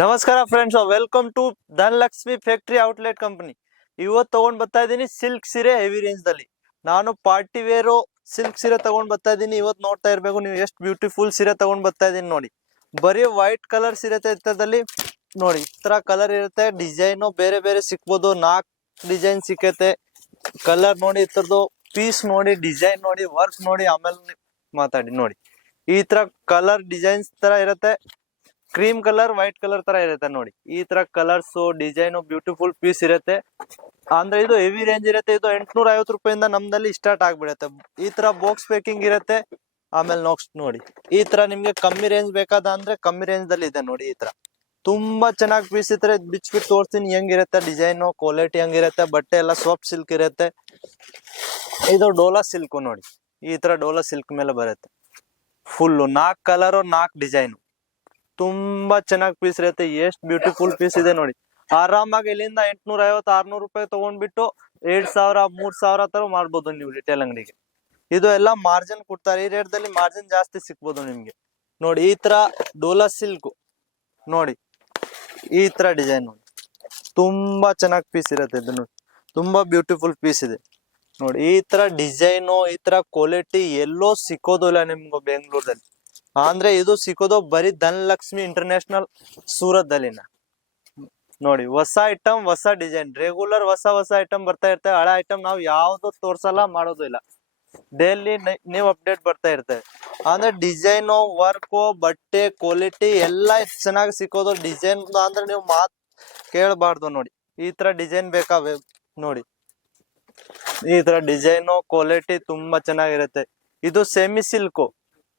ನಮಸ್ಕಾರ friends, welcome to Dhanalakshmi factory outlet company. ಇವತ್ತು ತಗೊಂಡ್ ಬರ್ತಾ ಇದ್ದೀನಿ ಸಿಲ್ಕ್ ಸೀರೆ ಹೆವಿ ರೇಂಜ್ ದಲ್ಲಿ. ನಾನು ಪಾರ್ಟಿ ವೇರ್ ಸಿಲ್ಕ್ ಸೀರೆ ತಗೊಂಡ್ ಬರ್ತಾ ಇದ್ದೀನಿ. ಇವತ್ತು ನೋಡ್ತಾ ಇರ್ಬೇಕು ನೀವು ಎಷ್ಟು ಬ್ಯೂಟಿಫುಲ್ ಸೀರೆ ತಗೊಂಡ್ ಬರ್ತಾ ಇದೀನಿ ನೋಡಿ. ಬರೀ ವೈಟ್ ಕಲರ್ ಸೀರೆ ಇರ್ತದಲ್ಲಿ ನೋಡಿ. ಈ ತರ ಕಲರ್ ಇರುತ್ತೆ, ಡಿಸೈನ್ ಬೇರೆ ಬೇರೆ ಸಿಕ್ಬೋದು. 4 ಡಿಸೈನ್ ಸಿಕ್ಕತ್ತೆ. ಕಲರ್ ನೋಡಿ, ಇತರದ್ದು ಪೀಸ್ ನೋಡಿ, ಡಿಸೈನ್ ನೋಡಿ, ವರ್ಕ್ ನೋಡಿ, ಆಮೇಲೆ ಮಾತಾಡಿ ನೋಡಿ. ಈ ತರ ಕಲರ್ ಡಿಸೈನ್ಸ್ ತರ ಇರುತ್ತೆ. ಕ್ರೀಮ್ ಕಲರ್, ವೈಟ್ ಕಲರ್ ತರ ಇರುತ್ತೆ ನೋಡಿ. ಈ ತರ ಕಲರ್ಸ್ ಡಿಸೈನ್ ಬ್ಯೂಟಿಫುಲ್ ಪೀಸ್ ಇರುತ್ತೆ. ಅಂದ್ರೆ ಇದು ಹೆವಿ ರೇಂಜ್ ಇರುತ್ತೆ. ಇದು 850 ರೂಪಾಯಿಂದ ನಮ್ದಲ್ಲಿ ಸ್ಟಾರ್ಟ್ ಆಗ್ಬಿಡುತ್ತೆ. ಈ ತರ ಬಾಕ್ಸ್ ಪ್ಯಾಕಿಂಗ್ ಇರುತ್ತೆ. ಆಮೇಲೆ ನೆಕ್ಸ್ಟ್ ನೋಡಿ, ಈ ತರ ನಿಮ್ಗೆ ಕಮ್ಮಿ ರೇಂಜ್ ಬೇಕಾದ ಅಂದ್ರೆ ಕಮ್ಮಿ ರೇಂಜ್ ದಲ್ಲಿ ಇದೆ ನೋಡಿ. ಈ ತರ ತುಂಬಾ ಚೆನ್ನಾಗಿ ಪೀಸ್ ಇದ್ರೆ ಬಿಚ್ಬಿಟ್ಟು ತೋರಿಸ್ತೀನಿ ಹೆಂಗಿರುತ್ತೆ ಡಿಸೈನ್, ಕ್ವಾಲಿಟಿ ಹೆಂಗಿರುತ್ತೆ. ಬಟ್ಟೆ ಎಲ್ಲ ಸಾಫ್ಟ್ ಸಿಲ್ಕ್ ಇರುತ್ತೆ. ಇದು ಡೋಲಾ ಸಿಲ್ಕ್ ನೋಡಿ. ಈ ತರ ಡೋಲಾ ಸಿಲ್ಕ್ ಮೇಲೆ ಬರುತ್ತೆ. Full 4 colour 4 design. ತುಂಬಾ ಚೆನ್ನಾಗಿ ಪೀಸ್ ಇರುತ್ತೆ. ಎಷ್ಟು ಬ್ಯೂಟಿಫುಲ್ ಪೀಸ್ ಇದೆ ನೋಡಿ. ಆರಾಮಾಗಿ ಇಲ್ಲಿಂದ 850 600 ರೂಪಾಯಿ ತಗೊಂಡ್ಬಿಟ್ಟು 2000 3000 ತರ ಮಾಡ್ಬೋದು ನೀವು ರಿಟೇಲ್ ಅಂಗಡಿಗೆ. ಇದು ಎಲ್ಲ ಮಾರ್ಜಿನ್ ಕೊಡ್ತಾರೆ. ಈ ರೇಟ್ ದಲ್ಲಿ ಮಾರ್ಜಿನ್ ಜಾಸ್ತಿ ಸಿಕ್ಬೋದು ನಿಮ್ಗೆ ನೋಡಿ. ಈ ತರ ಡೋಲಾ ಸಿಲ್ಕ್ ನೋಡಿ, ಈ ತರ ಡಿಸೈನ್ ನೋಡಿ. ತುಂಬಾ ಚೆನ್ನಾಗಿ ಪೀಸ್ ಇರುತ್ತೆ. ಇದು ನೋಡಿ, ತುಂಬಾ ಬ್ಯೂಟಿಫುಲ್ ಪೀಸ್ ಇದೆ ನೋಡಿ. ಈ ತರ ಡಿಸೈನು, ಈ ತರ ಕ್ವಾಲಿಟಿ ಎಲ್ಲೋ ಸಿಕ್ಕೋದಿಲ್ಲ ನಿಮ್ಗೆ ಬೆಂಗಳೂರಲ್ಲಿ. ಅಂದ್ರೆ ಇದು ಸಿಕ್ಕೋದು ಬರೀ ಧನಲಕ್ಷ್ಮಿ ಇಂಟರ್ನ್ಯಾಷನಲ್ ಸೂರತ್ ದಲ್ಲಿನ ನೋಡಿ. ಹೊಸ ಐಟಮ್, ಹೊಸ ಡಿಸೈನ್, ರೆಗ್ಯುಲರ್ ಹೊಸ ಐಟಮ್ ಬರ್ತಾ ಇರ್ತವೆ. ಹಳೆ ಐಟಮ್ ನಾವು ಯಾವ್ದು ತೋರ್ಸಲ್ಲ, ಮಾಡೋದು ಇಲ್ಲ. ಡೈಲಿ ನೀವು ಅಪ್ಡೇಟ್ ಬರ್ತಾ ಇರ್ತೇವೆ. ಅಂದ್ರೆ ಡಿಸೈನ್, ವರ್ಕ್, ಬಟ್ಟೆ ಕ್ವಾಲಿಟಿ ಎಲ್ಲ ಚೆನ್ನಾಗಿ ಸಿಕ್ಕೋದು. ಡಿಸೈನ್ ಅಂದ್ರೆ ನೀವು ಮಾತ್ ಕೇಳಬಾರ್ದು ನೋಡಿ. ಈ ತರ ಡಿಸೈನ್ ಬೇಕಾವೆ ನೋಡಿ. ಈ ತರ ಡಿಸೈನ್ ಕ್ವಾಲಿಟಿ ತುಂಬಾ ಚೆನ್ನಾಗಿರುತ್ತೆ. ಇದು ಸೆಮಿ ಸಿಲ್ಕ್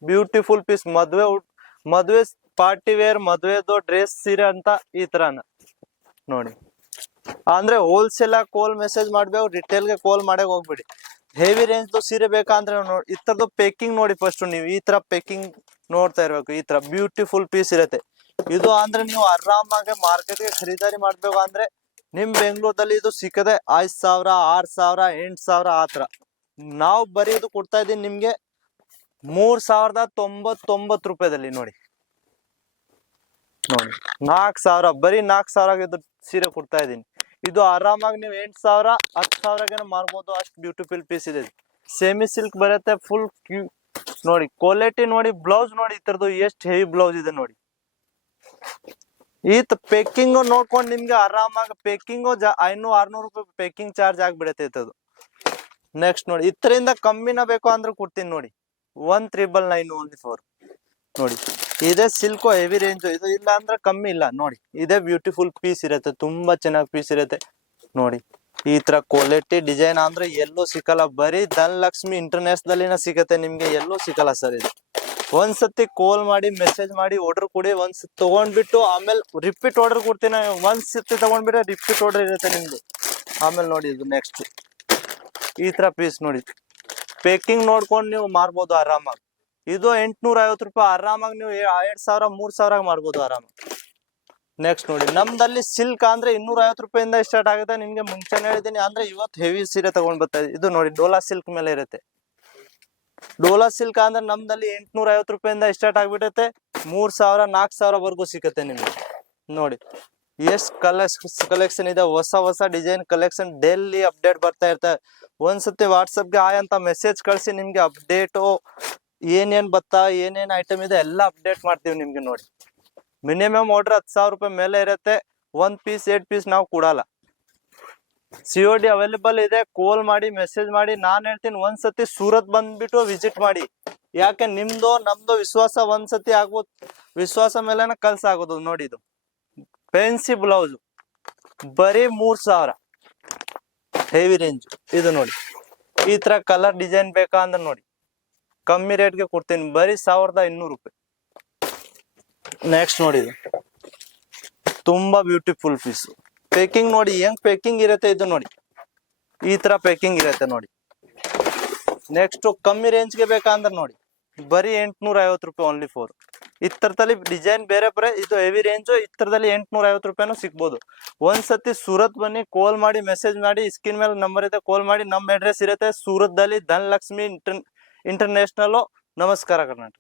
ಬ್ಯೂಟಿಫುಲ್ ಪೀಸ್. ಮದ್ವೆ ಪಾರ್ಟಿ ವೇರ್, ಮದ್ವೆದು ಡ್ರೆಸ್ ಸೀರೆ ಅಂತ ಈ ತರನ ನೋಡಿ. ಅಂದ್ರೆ ಹೋಲ್ಸೇಲ್ ಆಗಿ ಕಾಲ್ ಮೆಸೇಜ್ ಮಾಡ್ಬೇಕು, ರಿಟೇಲ್ ಗೆ ಕಾಲ್ ಮಾಡಕ್ ಹೋಗ್ಬಿಡಿ. ಹೆವಿ ರೇಂಜ್ ಸೀರೆ ಬೇಕಂದ್ರೆ ನೋಡಿ, ಈ ತರದ್ದು ಪೇಕಿಂಗ್ ನೋಡಿ. ಫಸ್ಟ್ ನೀವು ಈ ತರ ಪೇಕಿಂಗ್ ನೋಡ್ತಾ ಇರ್ಬೇಕು. ಈ ತರ ಬ್ಯೂಟಿಫುಲ್ ಪೀಸ್ ಇರುತ್ತೆ. ಇದು ಅಂದ್ರೆ ನೀವು ಆರಾಮಾಗಿ ಮಾರ್ಕೆಟ್ ಗೆ ಖರೀದಾರಿ ಮಾಡ್ಬೇಕು ಅಂದ್ರೆ ನಿಮ್ ಬೆಂಗಳೂರಲ್ಲಿ ಇದು ಸಿಕ್ಕದೆ 5000 6000 8000 ಆತರ. ನಾವು ಬರೀ ಇದು ಕೊಡ್ತಾ ಇದೀನಿ ನಿಮ್ಗೆ 3099 ರೂಪಾಯಿದಲ್ಲಿ ನೋಡಿ. ನೋಡಿ 4000, ಬರೀ 4000 ಇದು ಸೀರೆ ಕೊಡ್ತಾ ಇದೀನಿ. ಇದು ಆರಾಮಾಗಿ ನೀವು 8000 10,000 ಮಾರ್ಬೋದು. ಅಷ್ಟು ಬ್ಯೂಟಿಫುಲ್ ಪೀಸ್ ಇದೆ. ಸೆಮಿ ಸಿಲ್ಕ್ ಬರುತ್ತೆ. ಫುಲ್ ನೋಡಿ, ಕ್ವಾಲಿಟಿ ನೋಡಿ, ಬ್ಲೌಸ್ ನೋಡಿ. ಈ ತರದ್ದು ಎಷ್ಟು ಹೆವಿ ಬ್ಲೌಸ್ ಇದೆ ನೋಡಿ. ಈ ಪೇಕಿಂಗ್ ನೋಡ್ಕೊಂಡು ನಿಮ್ಗೆ ಆರಾಮಾಗಿ ಪೇಕಿಂಗ್ 500 600 ರೂಪಾಯಿ ಪೇಕಿಂಗ್ ಚಾರ್ಜ್ ಆಗ್ಬಿಡತ್ತೆ ಇತ್ತದು. ನೆಕ್ಸ್ಟ್ ನೋಡಿ, ಇದರಿಂದ ಕಮ್ಮಿನ ಬೇಕು ಅಂದ್ರೆ ಕೊಡ್ತೀನಿ ನೋಡಿ. 1999 ಓನ್ಲಿ ಫಾರ್ ನೋಡಿ. ಇದೇ ಸಿಲ್ಕ್ ಹೆವಿ ರೇಂಜ್. ಇದು ಇಲ್ಲ ಅಂದ್ರೆ ಕಮ್ಮಿ ಇಲ್ಲ ನೋಡಿ. ಇದೇ ಬ್ಯೂಟಿಫುಲ್ ಪೀಸ್ ಇರುತ್ತೆ. ತುಂಬಾ ಚೆನ್ನಾಗಿ ಪೀಸ್ ಇರುತ್ತೆ ನೋಡಿ. ಈ ತರ ಕ್ವಾಲಿಟಿ ಡಿಸೈನ್ ಅಂದ್ರೆ ಎಲ್ಲೂ ಸಿಕ್ಕಲ್ಲ. ಬರೀ ಧನಲಕ್ಷ್ಮಿ ಇಂಟರ್ನ್ಯಾಷನಲ್ ಸಿಗತ್ತೆ ನಿಮ್ಗೆ, ಎಲ್ಲೂ ಸಿಕ್ಕಲ್ಲ ಸರ್. ಇದು ಒಂದ್ಸತಿ ಕಾಲ್ ಮಾಡಿ ಮೆಸೇಜ್ ಮಾಡಿ ಆರ್ಡರ್ ಕೊಡಿ. ಒಂದ್ಸತಿ ತಗೊಂಡ್ಬಿಟ್ಟು ಆಮೇಲೆ ರಿಪೀಟ್ ಆರ್ಡರ್ ಕೊಡ್ತೀನಿ. ಒಂದ್ಸತಿ ತಗೊಂಡ್ಬಿಟ್ರೆ ರಿಪೀಟ್ ಆರ್ಡರ್ ಇರುತ್ತೆ ನಿಮ್ದು. ಆಮೇಲೆ ನೋಡಿ, ಇದು ನೆಕ್ಸ್ಟ್ ಈ ತರ ಪೀಸ್ ನೋಡಿ. ಪೇಕಿಂಗ್ ನೋಡ್ಕೊಂಡು ನೀವು ಮಾರ್ಬೋದು ಆರಾಮಾಗಿ. ಇದು 850 ರೂಪಾಯಿ. ಆರಾಮಾಗಿ ನೀವು 2000 3000 ಮಾರ್ಬೋದು ಆರಾಮಾಗಿ. ನೆಕ್ಸ್ಟ್ ನೋಡಿ, ನಮ್ದಲ್ಲಿ ಸಿಲ್ಕ್ ಅಂದ್ರೆ 250 ರೂಪಾಯಿಂದ ಸ್ಟಾರ್ಟ್ ಆಗುತ್ತೆ. ನಿಮ್ಗೆ ಮುಂಚೆನೆ ಹೇಳಿದೀನಿ. ಅಂದ್ರೆ ಇವತ್ತು ಹೆವಿ ಸೀರೆ ತಗೊಂಡ್ ಬರ್ತಾ ಇದೆ. ಇದು ನೋಡಿ, ಡೋಲಾ ಸಿಲ್ಕ್ ಮೇಲೆ ಇರುತ್ತೆ. ಡೋಲಾ ಸಿಲ್ಕ್ ಅಂದ್ರೆ ನಮ್ದಲ್ಲಿ 850 ರೂಪಾಯಿಂದ ಸ್ಟಾರ್ಟ್ ಆಗ್ಬಿಡುತ್ತೆ. 3000 4000 ವರ್ಗೂ ಸಿಗುತ್ತೆ ನಿಮ್ಗೆ ನೋಡಿ. ಎಷ್ಟು ಕಲೆಕ್ಷನ್ ಇದೆ. ಹೊಸ ಡಿಸೈನ್ ಕಲೆಕ್ಷನ್ ಡೈಲಿ ಅಪ್ಡೇಟ್ ಬರ್ತಾ ಇರ್ತವೆ. ಒಂದ್ಸತಿ ವಾಟ್ಸಪ್ಗೆ ಆಯ್ ಅಂತ ಮೆಸೇಜ್ ಕಳಿಸಿ, ನಿಮ್ಗೆ ಅಪ್ಡೇಟು ಏನೇನ್ ಬತ್ತಾ, ಏನೇನ್ ಐಟಮ್ ಇದೆ ಎಲ್ಲ ಅಪ್ಡೇಟ್ ಮಾಡ್ತೀವಿ ನಿಮ್ಗೆ ನೋಡಿ. ಮಿನಿಮಮ್ ಆರ್ಡರ್ 10,000 ರೂಪಾಯಿ ಮೇಲೆ ಇರುತ್ತೆ. 1 ಪೀಸ್ 8 ಪೀಸ್ ನಾವು ಕೊಡಲ್ಲ. COD ಅವೈಲೇಬಲ್ ಇದೆ. ಕಾಲ್ ಮಾಡಿ, ಮೆಸೇಜ್ ಮಾಡಿ. ನಾನ್ ಹೇಳ್ತೀನಿ ಒಂದ್ಸತಿ ಸೂರತ್ ಬಂದ್ಬಿಟ್ಟು ವಿಸಿಟ್ ಮಾಡಿ. ಯಾಕೆ ನಿಮ್ದು ನಮ್ದು ವಿಶ್ವಾಸ ಒಂದ್ಸತಿ ಆಗ್ಬೋದು. ವಿಶ್ವಾಸ ಮೇಲೆನ ಕಲ್ಸ ಆಗೋದು ನೋಡಿ. ಇದು ಫ್ಯಾನ್ಸಿ ಬ್ಲೌಸ್ ಬರೀ 3000 ಹೆವಿ ರೇಂಜ್. ಇದು ನೋಡಿ, ಈ ತರ ಕಲರ್ ಡಿಸೈನ್ ಬೇಕಾ ಅಂದ್ರೆ ನೋಡಿ, ಕಮ್ಮಿ ರೇಟ್ಗೆ ಕೊಡ್ತೀನಿ. ಬರೀ 1200 ರೂಪಾಯಿ. ನೆಕ್ಸ್ಟ್ ನೋಡಿ, ಇದು ತುಂಬಾ ಬ್ಯೂಟಿಫುಲ್ ಪೀಸ್. ಪೇಕಿಂಗ್ ನೋಡಿ ಹೆಂಗ್ ಪೇಕಿಂಗ್ ಇರುತ್ತೆ. ಇದು ನೋಡಿ, ಈ ತರ ಪೇಕಿಂಗ್ ಇರುತ್ತೆ ನೋಡಿ. ನೆಕ್ಸ್ಟ್ ಕಮ್ಮಿ ರೇಂಜ್ಗೆ ಬೇಕಾ ಅಂದ್ರೆ ನೋಡಿ, ಬರೀ 850 ರೂಪಾಯಿ ಓನ್ಲಿ ಫಾರ್. ಇತ್ತರದಲ್ಲಿ ಡಿಸೈನ್ ಬೇರೆ ಬೇರೆ. ಇದು ಹೆವಿ ರೇಂಜ್. ಇತ್ತರದಲ್ಲಿ 850 ರೂಪಾಯಿನೂ ಸಿಗ್ಬೋದು. ಒಂದ್ಸತಿ ಸೂರತ್ ಬನ್ನಿ, ಕಾಲ್ ಮಾಡಿ, ಮೆಸೇಜ್ ಮಾಡಿ. ಸ್ಕ್ರೀನ್ ಮೇಲೆ ನಂಬರ್ ಇದೆ, ಕಾಲ್ ಮಾಡಿ. ನಮ್ಮ ಅಡ್ರೆಸ್ ಇರುತ್ತೆ ಸೂರತ್ ದಲ್ಲಿ ಧನಲಕ್ಷ್ಮಿ ಇಂಟರ್ನ್ಯಾಷನಲ್. ನಮಸ್ಕಾರ ಕರ್ನಾಟಕ.